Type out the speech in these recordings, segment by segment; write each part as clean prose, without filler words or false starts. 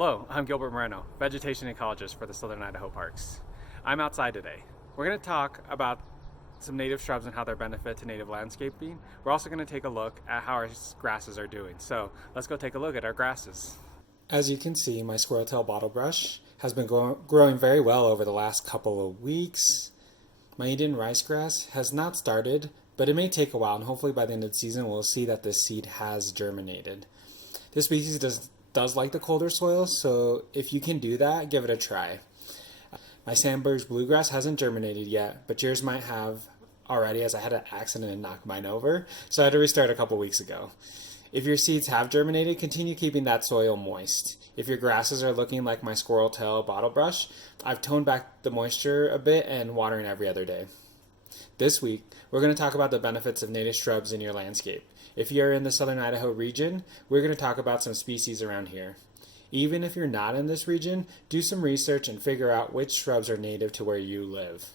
Hello, I'm Gilbert Moreno, vegetation ecologist for the Southern Idaho Parks. I'm outside today. We're going to talk about some native shrubs and how they benefit to native landscaping. We're also going to take a look at how our grasses are doing. So let's go take a look at our grasses. As you can see, my squirrel-tail bottlebrush has been growing very well over the last couple of weeks. My Indian ricegrass has not started, but it may take a while, and hopefully by the end of the season we'll see that this seed has germinated. This species does like the colder soil, so if you can do that, give it a try. My Sandberg's bluegrass hasn't germinated yet, but yours might have already, as I had an accident and knocked mine over, so I had to restart a couple weeks ago. If your seeds have germinated, continue keeping that soil moist. If your grasses are looking like my squirrel tail bottlebrush, I've toned back the moisture a bit and watering every other day. This week, we're going to talk about the benefits of native shrubs in your landscape. If you're in the Southern Idaho region, we're going to talk about some species around here. Even if you're not in this region, do some research and figure out which shrubs are native to where you live.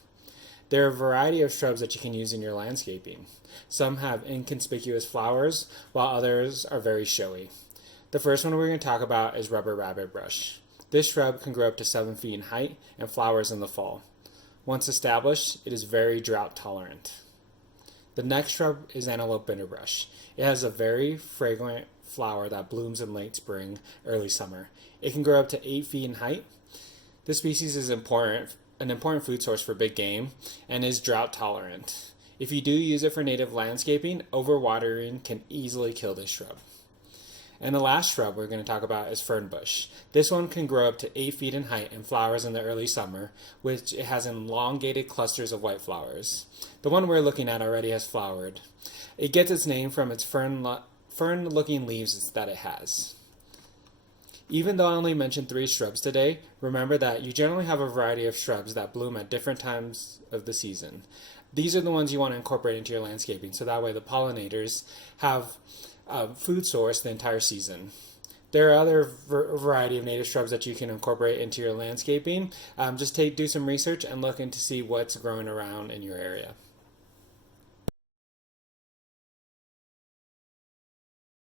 There are a variety of shrubs that you can use in your landscaping. Some have inconspicuous flowers, while others are very showy. The first one we're going to talk about is rubber rabbit brush. This shrub can grow up to 7 feet in height and flowers in the fall. Once established, it is very drought tolerant. The next shrub is antelope bitterbrush. It has a very fragrant flower that blooms in late spring, early summer. It can grow up to 8 feet in height. This species is an important food source for big game and is drought tolerant. If you do use it for native landscaping, overwatering can easily kill this shrub. And the last shrub we're going to talk about is fernbush. This one can grow up to 8 feet in height and flowers in the early summer, which it has elongated clusters of white flowers. The one we're looking at already has flowered. It gets its name from its fern-looking leaves that it has. Even though I only mentioned 3 shrubs today, remember that you generally have a variety of shrubs that bloom at different times of the season. These are the ones you want to incorporate into your landscaping, so that way the pollinators have a food source the entire season. There are other variety of native shrubs that you can incorporate into your landscaping. Do some research and look into see what's growing around in your area.